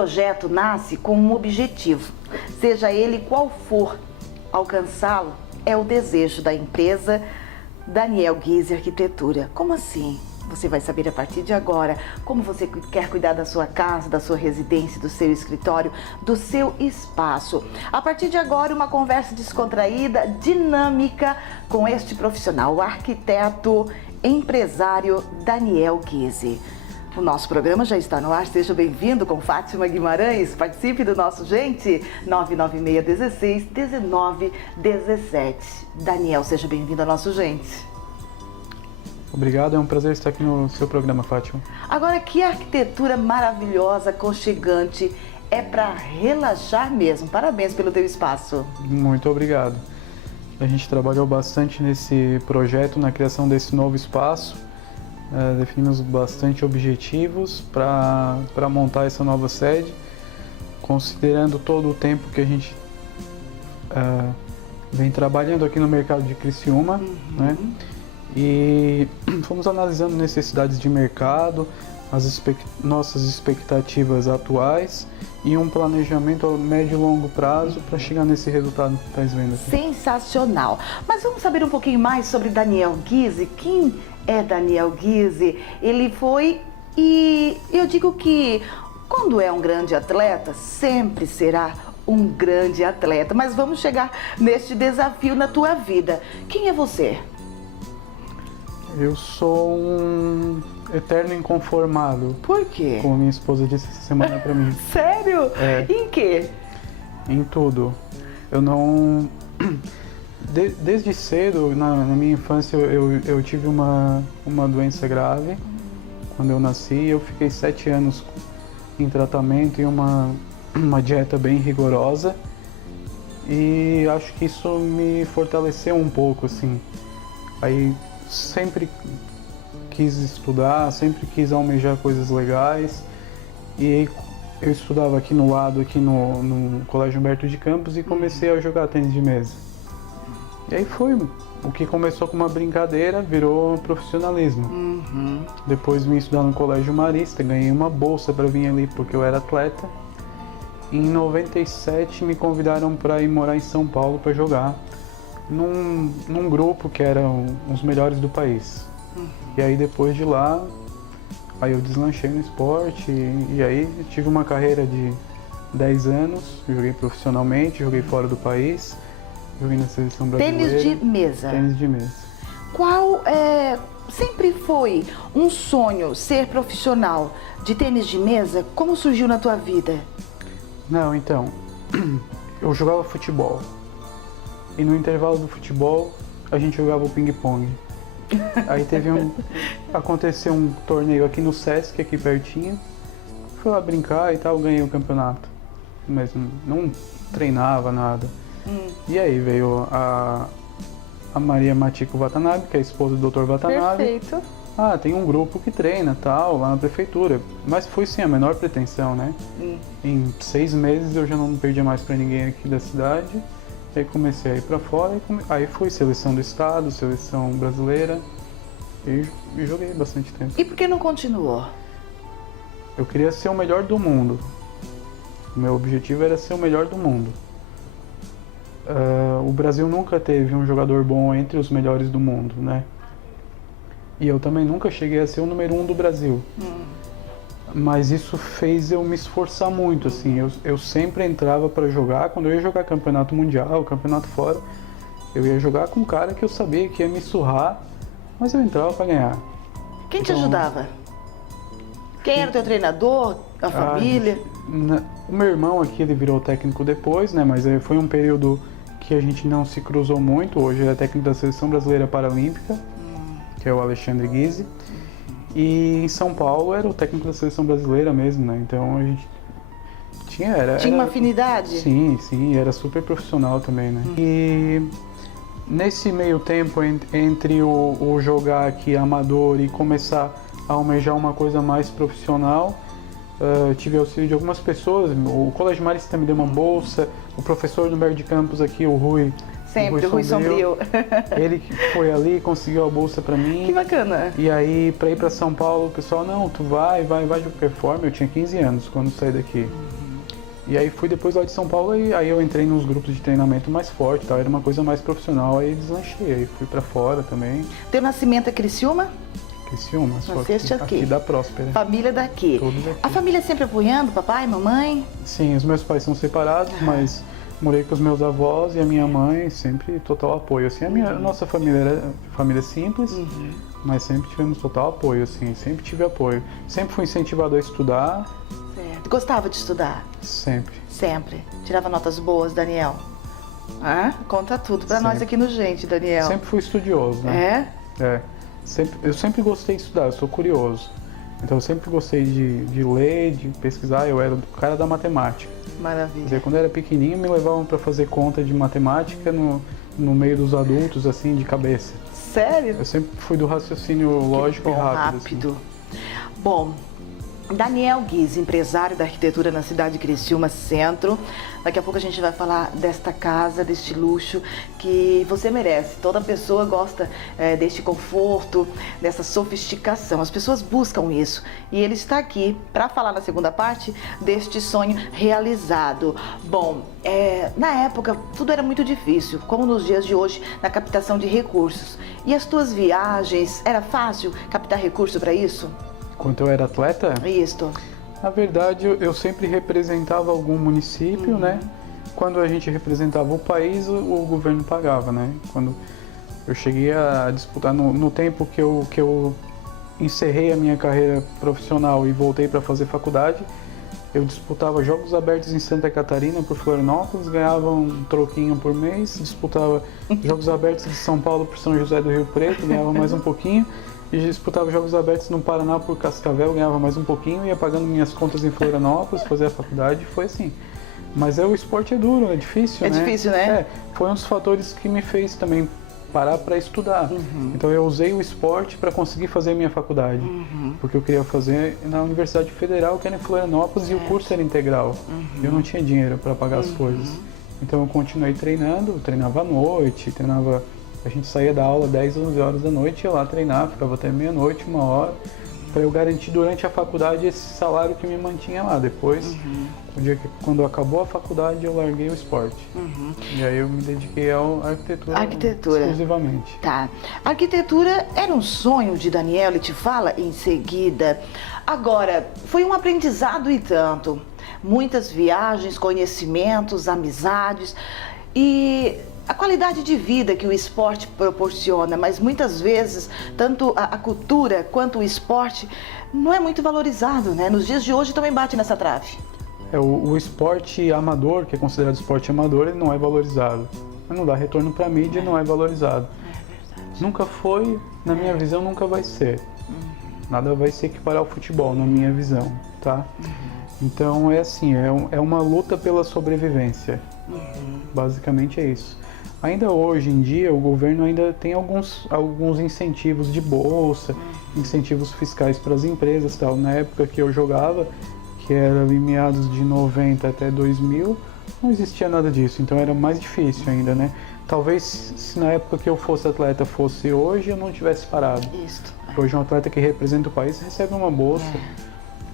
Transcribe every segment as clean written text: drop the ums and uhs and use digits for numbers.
projeto nasce com um objetivo, seja ele qual for. Alcançá-lo é o desejo da empresa Daniel Guise Arquitetura. Como assim? Você vai saber a partir de agora como você quer cuidar da sua casa, da sua residência, do seu escritório, do seu espaço. A partir de agora, uma conversa descontraída, dinâmica com este profissional, o arquiteto, empresário Daniel Guise. O nosso programa já está no ar, seja bem-vindo com Fátima Guimarães, participe do nosso Gente, 996-16-19-17. Daniel, seja bem-vindo ao nosso Gente. Obrigado, é um prazer estar aqui no seu programa, Fátima. Agora, que arquitetura maravilhosa, aconchegante, é para relaxar mesmo. Parabéns pelo teu espaço. Muito obrigado. A gente trabalhou bastante nesse projeto, na criação desse novo espaço. Definimos bastante objetivos para montar essa nova sede, considerando todo o tempo que a gente vem trabalhando aqui no mercado de Criciúma, né? E fomos analisando necessidades de mercado, nossas expectativas atuais e um planejamento a médio e longo prazo para chegar nesse resultado que está vendo aqui. Sensacional! Mas vamos saber um pouquinho mais sobre Daniel Guise. Quem é Daniel Guise? Ele foi, e eu digo que quando é um grande atleta, sempre será um grande atleta. Mas vamos chegar neste desafio na tua vida. Quem é você? Eu sou um eterno inconformado. Por quê? Como minha esposa disse essa semana pra mim. Sério? É. Em quê? Em tudo. Eu não... Desde cedo, na minha infância, eu tive uma doença grave. Quando eu nasci, eu fiquei 7 anos em tratamento e uma dieta bem rigorosa. E acho que isso me fortaleceu um pouco, assim. Aí sempre quis estudar, sempre quis almejar coisas legais. E eu estudava aqui no lado, aqui no Colégio Humberto de Campos, e comecei a jogar tênis de mesa. E aí foi, o que começou com uma brincadeira virou profissionalismo. Depois vim estudar no Colégio Marista, ganhei uma bolsa para vir ali porque eu era atleta. Em 97 me convidaram para ir morar em São Paulo para jogar num grupo que eram os melhores do país. E aí depois de lá, aí eu deslanchei no esporte e aí tive uma carreira de 10 anos, joguei profissionalmente, joguei fora do país, joguei na seleção brasileira. Tênis de mesa. Tênis de mesa. Qual sempre foi um sonho ser profissional de tênis de mesa? Como surgiu na tua vida? Não, então, eu jogava futebol. E no intervalo do futebol, a gente jogava o ping-pong. Aí aconteceu um torneio aqui no Sesc, aqui pertinho. Fui lá brincar e tal, ganhei o campeonato. Mas não treinava nada. E aí veio a Maria Matiko Watanabe, que é a esposa do Dr. Watanabe. Perfeito. Ah, tem um grupo que treina, tal, lá na prefeitura. Mas foi sim a menor pretensão, né? Em 6 meses eu já não perdia mais pra ninguém aqui da cidade. Aí comecei a ir pra fora, aí fui seleção do estado, seleção brasileira. E joguei bastante tempo. E por que não continuou? Eu queria ser o melhor do mundo. O meu objetivo era ser o melhor do mundo. O Brasil nunca teve um jogador bom entre os melhores do mundo, né? E eu também nunca cheguei a ser o número 1 do Brasil. Mas isso fez eu me esforçar muito, assim. Eu sempre entrava para jogar, quando eu ia jogar campeonato mundial, campeonato fora, eu ia jogar com um cara que eu sabia que ia me surrar, mas eu entrava para ganhar. Quem te ajudava? Quem era o teu treinador? A família? O meu irmão aqui, ele virou técnico depois, né? Mas foi um período que a gente não se cruzou muito. Hoje ele é técnico da Seleção Brasileira Paralímpica, que é o Alexandre Guise. E em São Paulo era o técnico da Seleção Brasileira mesmo, né? Então a gente tinha uma afinidade? Sim, era super profissional também, né? E nesse meio tempo entre o jogar aqui amador e começar a almejar uma coisa mais profissional, tive auxílio de algumas pessoas. O Colégio Marista me deu uma bolsa, o professor do Humberto de Campos aqui, o Rui, Sempre, o Rui Sombrio. Ele que foi ali, conseguiu a bolsa pra mim. Que bacana. E aí, pra ir pra São Paulo, o pessoal, não, tu vai de qualquer forma. Eu tinha 15 anos quando saí daqui. E aí fui depois lá de São Paulo e aí eu entrei nos grupos de treinamento mais forte, tal, era uma coisa mais profissional, aí deslanchei, aí fui pra fora também. Teu nascimento é Criciúma? Criciúma, só Nasceste aqui. da Próspera. Família daqui. Todos daqui. A família sempre apoiando, papai, mamãe? Sim, os meus pais são separados, mas morei com os meus avós e a minha mãe, sempre total apoio, assim, nossa família era família simples, mas sempre tivemos total apoio, assim, sempre tive apoio. Sempre fui incentivado a estudar. Certo. Gostava de estudar? Sempre. Sempre. Tirava notas boas, Daniel? Conta tudo pra nós aqui no Gente, Daniel. Sempre fui estudioso, né? É? Eu sempre gostei de estudar, eu sou curioso. Então eu sempre gostei de ler, de pesquisar, eu era o cara da matemática. Maravilha. Quer dizer, quando eu era pequenininho me levavam para fazer conta de matemática no meio dos adultos, assim, de cabeça. Sério? Eu sempre fui do raciocínio lógico e rápido. Assim. Bom, Daniel Guise, empresário da arquitetura na cidade de Criciúma Centro. Daqui a pouco a gente vai falar desta casa, deste luxo que você merece. Toda pessoa gosta deste conforto, dessa sofisticação. As pessoas buscam isso. E ele está aqui para falar na segunda parte deste sonho realizado. Bom, na época tudo era muito difícil, como nos dias de hoje, na captação de recursos. E as tuas viagens, era fácil captar recurso para isso? Quando eu era atleta? Isso. Na verdade, eu sempre representava algum município, né? Quando a gente representava o país, o governo pagava, né? Quando eu cheguei a disputar, no tempo que eu encerrei a minha carreira profissional e voltei para fazer faculdade, eu disputava Jogos Abertos em Santa Catarina por Florianópolis, ganhava um troquinho por mês, disputava Jogos Abertos de São Paulo por São José do Rio Preto, ganhava mais um pouquinho. E disputava Jogos Abertos no Paraná por Cascavel, ganhava mais um pouquinho, ia pagando minhas contas em Florianópolis, fazia a faculdade, foi assim. Mas o esporte é duro, é difícil, né? É difícil, né? Foi um dos fatores que me fez também parar para estudar. Então eu usei o esporte para conseguir fazer a minha faculdade, porque eu queria fazer na Universidade Federal, que era em Florianópolis, e o curso era integral. Eu não tinha dinheiro para pagar as coisas. Então eu continuei treinando, treinava à noite, a gente saía da aula 10, 11 horas da noite, ia lá treinar, ficava até meia-noite, 1 hora, para eu garantir durante a faculdade esse salário que me mantinha lá. Depois, quando acabou a faculdade, eu larguei o esporte. E aí eu me dediquei à arquitetura exclusivamente. Tá. A arquitetura era um sonho de Daniel, ele te fala em seguida. Agora, foi um aprendizado e tanto. Muitas viagens, conhecimentos, amizades e a qualidade de vida que o esporte proporciona, mas muitas vezes tanto a cultura quanto o esporte não é muito valorizado, né? Nos dias de hoje também bate nessa trave. O esporte amador, que é considerado esporte amador, ele não é valorizado. Não dá retorno para a mídia, não é valorizado. É verdade. Nunca foi, na minha visão, nunca vai ser. Nada vai se equiparar ao futebol, na minha visão, tá? Então é assim, é uma luta pela sobrevivência. Basicamente é isso. Ainda hoje em dia, o governo ainda tem alguns incentivos de bolsa, incentivos fiscais para as empresas e tal. Na época que eu jogava, que era ali meados de 90 até 2000, não existia nada disso, então era mais difícil ainda, né? Talvez se na época que eu fosse atleta fosse hoje, eu não tivesse parado. Isso. Hoje um atleta que representa o país recebe uma bolsa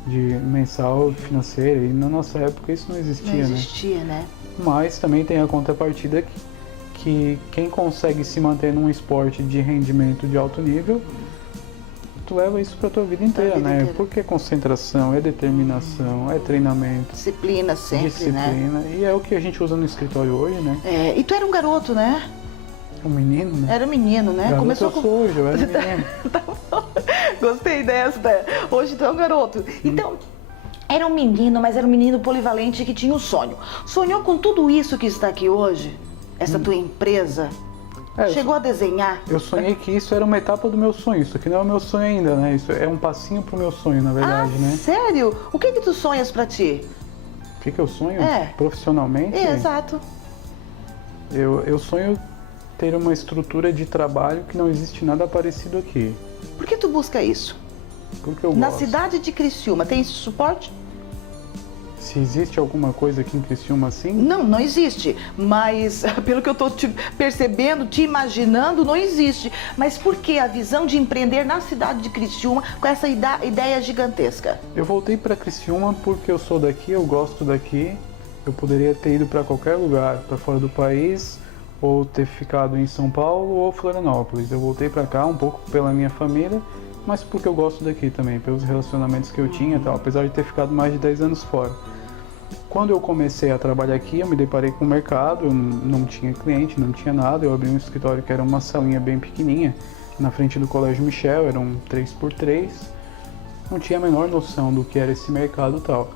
de mensal financeira, e na nossa época isso não existia, Não existia, né? Mas também tem a contrapartida que quem consegue se manter num esporte de rendimento de alto nível, tu leva isso pra tua vida inteira, né? Porque é concentração, é determinação, é treinamento. Disciplina sempre, né? E é o que a gente usa no escritório hoje, né? E tu era um garoto, né? Um menino, né? Era um menino, né? Garoto eu sou hoje, eu era menino. Tá bom. Gostei dessa. Hoje tu é um garoto. Então, era um menino, mas era um menino polivalente que tinha um sonho. Sonhou com tudo isso que está aqui hoje? Essa tua empresa? Chegou a desenhar? Eu sonhei que isso era uma etapa do meu sonho. Isso aqui não é o meu sonho ainda, né? Isso é um passinho pro meu sonho, na verdade, né? Sério? O que tu sonhas pra ti? O que eu sonho? Profissionalmente? Exato. Eu sonho ter uma estrutura de trabalho que não existe nada parecido aqui. Por que tu busca isso? Porque eu Na gosto. cidade de Criciúma, tem esse suporte? se existe alguma coisa aqui em Criciúma assim? Não, não existe. Mas, pelo que eu estou percebendo, te imaginando, não existe. Mas por que a visão de empreender na cidade de Criciúma com essa ideia gigantesca? Eu voltei para Criciúma porque eu sou daqui, eu gosto daqui. Eu poderia ter ido para qualquer lugar, para fora do país, ou ter ficado em São Paulo ou Florianópolis. Eu voltei para cá um pouco pela minha família, mas porque eu gosto daqui também, pelos relacionamentos que eu tinha e tal, apesar de ter ficado mais de 10 anos fora. Quando eu comecei a trabalhar aqui, eu me deparei com o mercado, eu não tinha cliente, não tinha nada, eu abri um escritório que era uma salinha bem pequenininha, na frente do Colégio Michel, era um 3x3, não tinha a menor noção do que era esse mercado e tal,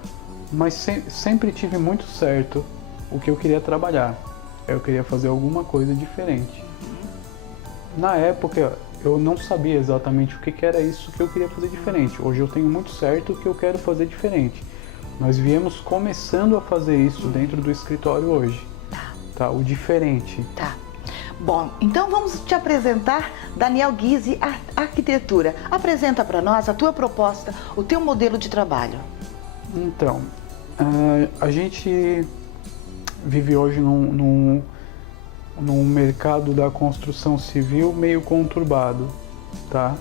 mas sempre tive muito certo o que eu queria trabalhar, eu queria fazer alguma coisa diferente. Na época, eu não sabia exatamente o que era isso que eu queria fazer diferente. Hoje eu tenho muito certo o que eu quero fazer diferente. Nós viemos começando a fazer isso dentro do escritório hoje. Tá? O diferente. Tá. Bom, então vamos te apresentar Daniel Guise Arquitetura. Apresenta para nós a tua proposta, o teu modelo de trabalho. Então, a gente vive hoje num mercado da construção civil meio conturbado, tá?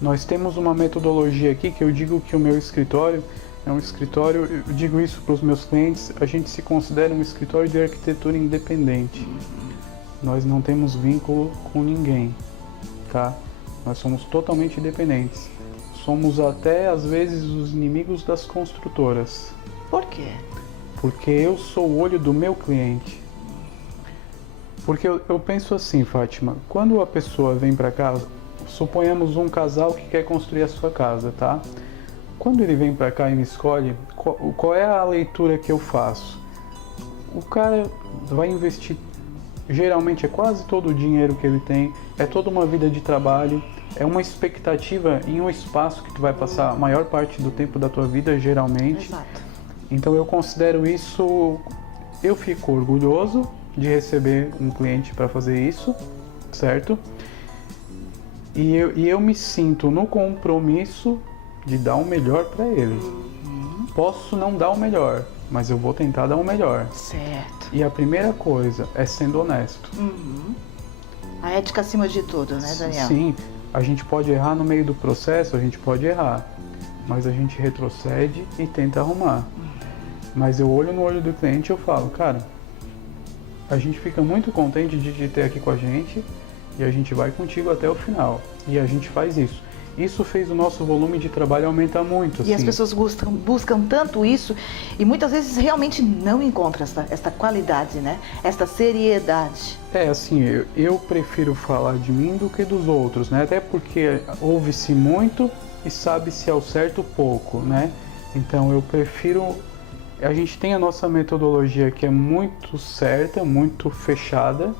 Nós temos uma metodologia aqui que eu digo que o meu escritório é um escritório, eu digo isso para os meus clientes, a gente se considera um escritório de arquitetura independente. Nós não temos vínculo com ninguém, tá? Nós somos totalmente independentes. Somos até, às vezes, os inimigos das construtoras. Por quê? Porque eu sou o olho do meu cliente. Porque eu penso assim, Fátima, quando a pessoa vem para cá, suponhamos um casal que quer construir a sua casa, tá? Quando ele vem para cá e me escolhe, qual é a leitura que eu faço? O cara vai investir, geralmente é quase todo o dinheiro que ele tem, é toda uma vida de trabalho, é uma expectativa em um espaço que tu vai passar a maior parte do tempo da tua vida, geralmente. Exato. Então eu considero isso, eu fico orgulhoso de receber um cliente para fazer isso, certo? E eu me sinto no compromisso de dar o melhor para ele. Posso não dar o melhor, mas eu vou tentar dar o melhor. Certo. E a primeira coisa é sendo honesto. A ética acima de tudo, né, Daniel? Sim, a gente pode errar no meio do processo, a gente pode errar, mas a gente retrocede e tenta arrumar. Mas eu olho no olho do cliente e eu falo, cara, a gente fica muito contente de te ter aqui com a gente e a gente vai contigo até o final. E a gente faz isso. Isso fez o nosso volume de trabalho aumentar muito. E as pessoas buscam tanto isso e muitas vezes realmente não encontram esta qualidade, né? Esta seriedade. É, assim, eu prefiro falar de mim do que dos outros, né? Até porque ouve-se muito e sabe-se ao certo pouco, né? Então eu prefiro... A gente tem a nossa metodologia que é muito certa, muito fechada,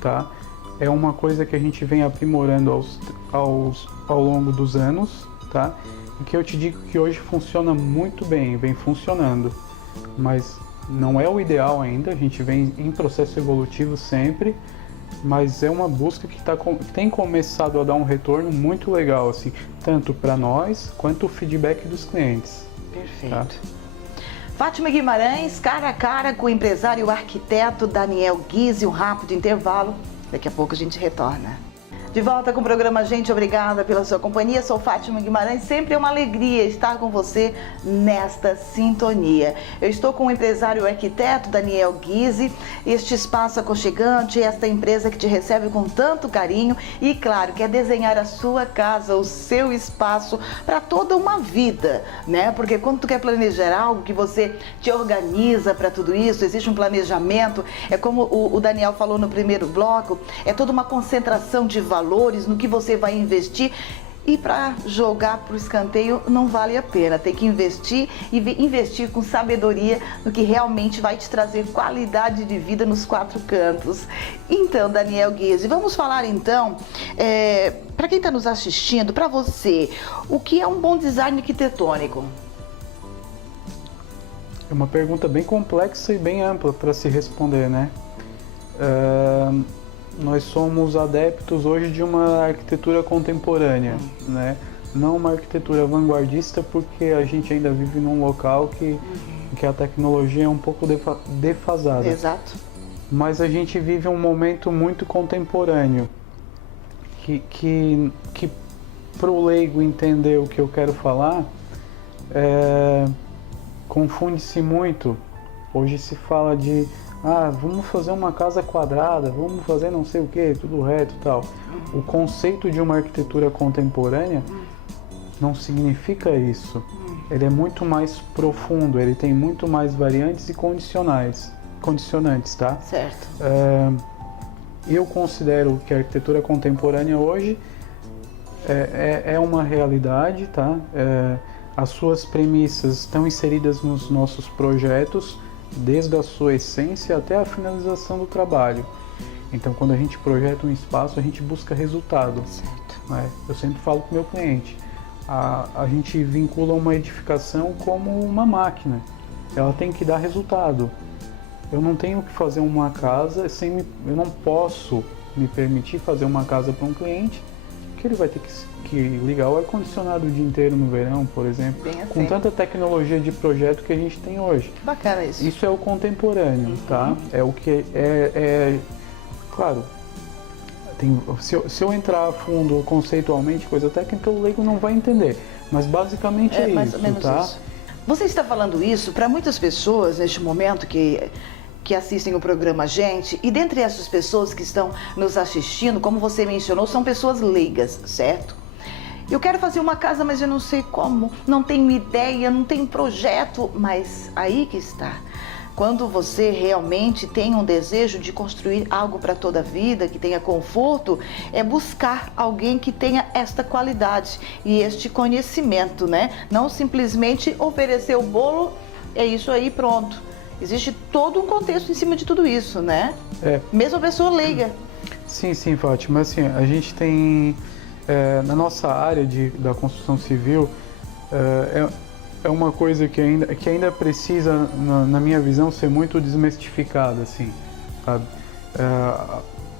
tá? É uma coisa que a gente vem aprimorando ao longo dos anos, tá? E que eu te digo que hoje funciona muito bem, vem funcionando. Mas não é o ideal ainda, a gente vem em processo evolutivo sempre, mas é uma busca que tem começado a dar um retorno muito legal, assim, tanto para nós quanto o feedback dos clientes. Perfeito. Tá? Fátima Guimarães, cara a cara com o empresário e o arquiteto Daniel Guise, um rápido intervalo. Daqui a pouco a gente retorna. De volta com o programa Gente, obrigada pela sua companhia. Sou Fátima Guimarães, sempre é uma alegria estar com você nesta sintonia. Eu estou com o empresário e arquiteto Daniel Guise, este espaço aconchegante, esta empresa que te recebe com tanto carinho e, claro, quer desenhar a sua casa, o seu espaço para toda uma vida, né? Porque quando tu quer planejar algo que você te organiza para tudo isso, existe um planejamento, é como o Daniel falou no primeiro bloco, é toda uma concentração de valores no que você vai investir e para jogar para o escanteio não vale a pena. Tem que investir e investir com sabedoria no que realmente vai te trazer qualidade de vida nos quatro cantos. Então, Daniel Guise, vamos falar então, para quem está nos assistindo, para você, o que é um bom design arquitetônico? É uma pergunta bem complexa e bem ampla para se responder, né? Nós somos adeptos hoje de uma arquitetura contemporânea, né? não uma arquitetura vanguardista, porque a gente ainda vive num local que a tecnologia é um pouco defasada. Exato. Mas a gente vive um momento muito contemporâneo, que para o leigo entender o que eu quero falar, confunde-se muito. Hoje se fala de, vamos fazer uma casa quadrada, vamos fazer não sei o que, tudo reto e tal. O conceito de uma arquitetura contemporânea não significa isso. Ele é muito mais profundo, ele tem muito mais variantes e condicionantes, tá? Certo. Eu considero que a arquitetura contemporânea hoje é uma realidade, tá? As suas premissas estão inseridas nos nossos projetos, desde a sua essência até a finalização do trabalho. Então, quando a gente projeta um espaço, a gente busca resultado. Certo. Né? Eu sempre falo para o meu cliente, a gente vincula uma edificação como uma máquina. Ela tem que dar resultado. Eu não tenho que fazer uma casa eu não posso me permitir fazer uma casa para um cliente que ele vai ter que ligar o ar-condicionado o dia inteiro no verão, por exemplo, Bem assim. com tanta tecnologia de projeto que a gente tem hoje. Bacana isso. Isso é o contemporâneo, tá? É o que claro, se eu entrar a fundo conceitualmente, coisa técnica, o leigo não vai entender. Mas basicamente é mais isso, ou menos tá? isso. Você está falando isso para muitas pessoas neste momento que assistem o programa Gente, e dentre essas pessoas que estão nos assistindo, como você mencionou, são pessoas leigas, certo? Eu quero fazer uma casa, mas eu não sei como, não tenho ideia, não tenho projeto, mas aí que está. Quando você realmente tem um desejo de construir algo para toda a vida, que tenha conforto, é buscar alguém que tenha esta qualidade e este conhecimento, né? Não simplesmente oferecer o bolo, é isso aí, pronto. Existe todo um contexto em cima de tudo isso, né? Mesmo a pessoa leiga. Sim, Fátima. Assim, a gente tem, na nossa área da construção civil, é uma coisa que ainda precisa, na minha visão, ser muito desmistificada, assim, sabe?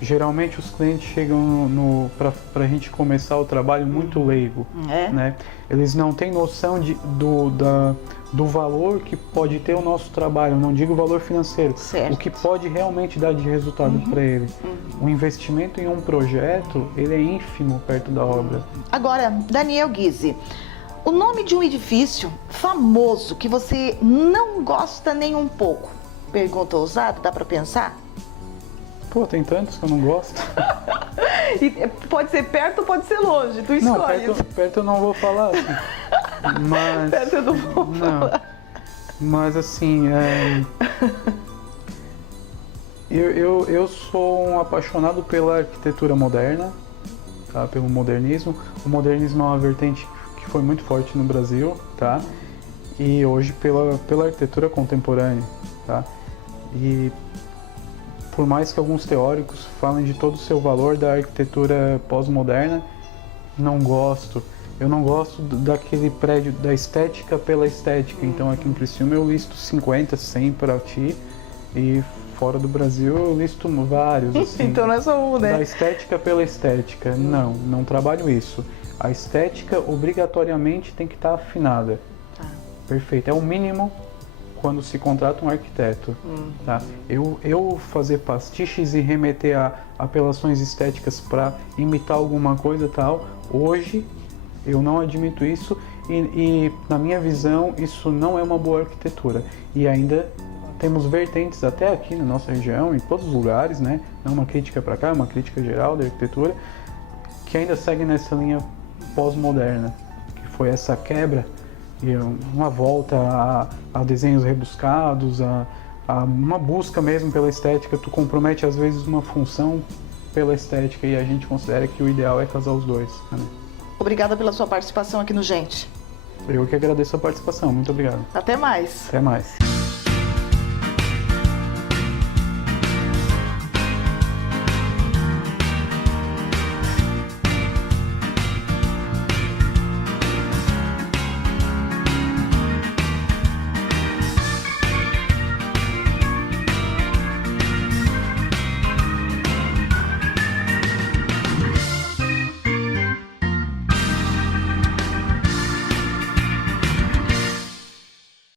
Geralmente os clientes chegam para a gente começar o trabalho muito leigo, né? Eles não têm noção do valor que pode ter o nosso trabalho, não digo o valor financeiro, certo. O que pode realmente dar de resultado para ele. O investimento em um projeto, ele é ínfimo perto da obra. Agora, Daniel Ghisi, o nome de um edifício famoso que você não gosta nem um pouco? Pergunta ousada, dá para pensar? Pô, tem tantos que eu não gosto. E pode ser perto ou pode ser longe, tu escolhe. Não, perto eu não vou falar, assim. Mas, perto eu não vou falar. Mas assim, eu sou um apaixonado pela arquitetura moderna, tá? Pelo modernismo. O modernismo é uma vertente que foi muito forte no Brasil, tá? E hoje pela arquitetura contemporânea, tá? E por mais que alguns teóricos falem de todo o seu valor da arquitetura pós-moderna, não gosto. Eu não gosto daquele prédio, da estética pela estética. Então aqui em Criciúma eu listo 50, 100 para ti, e fora do Brasil eu listo vários. Assim, então não é só um, né? Da estética pela estética. Não trabalho isso. A estética obrigatoriamente tem que estar afinada. Perfeito. É o mínimo quando se contrata um arquiteto. Tá? Eu fazer pastiches e remeter a apelações estéticas para imitar alguma coisa tal, hoje eu não admito isso e na minha visão isso não é uma boa arquitetura. E ainda temos vertentes até aqui na nossa região, em todos os lugares, né? Não uma crítica para cá, é uma crítica geral da arquitetura, que ainda segue nessa linha pós-moderna, que foi essa quebra e uma volta a desenhos rebuscados, a uma busca mesmo pela estética. Tu compromete às vezes uma função pela estética e a gente considera que o ideal é casar os dois, né? Obrigada pela sua participação aqui no Gente. Eu que agradeço a participação, muito obrigado. Até mais. Até mais.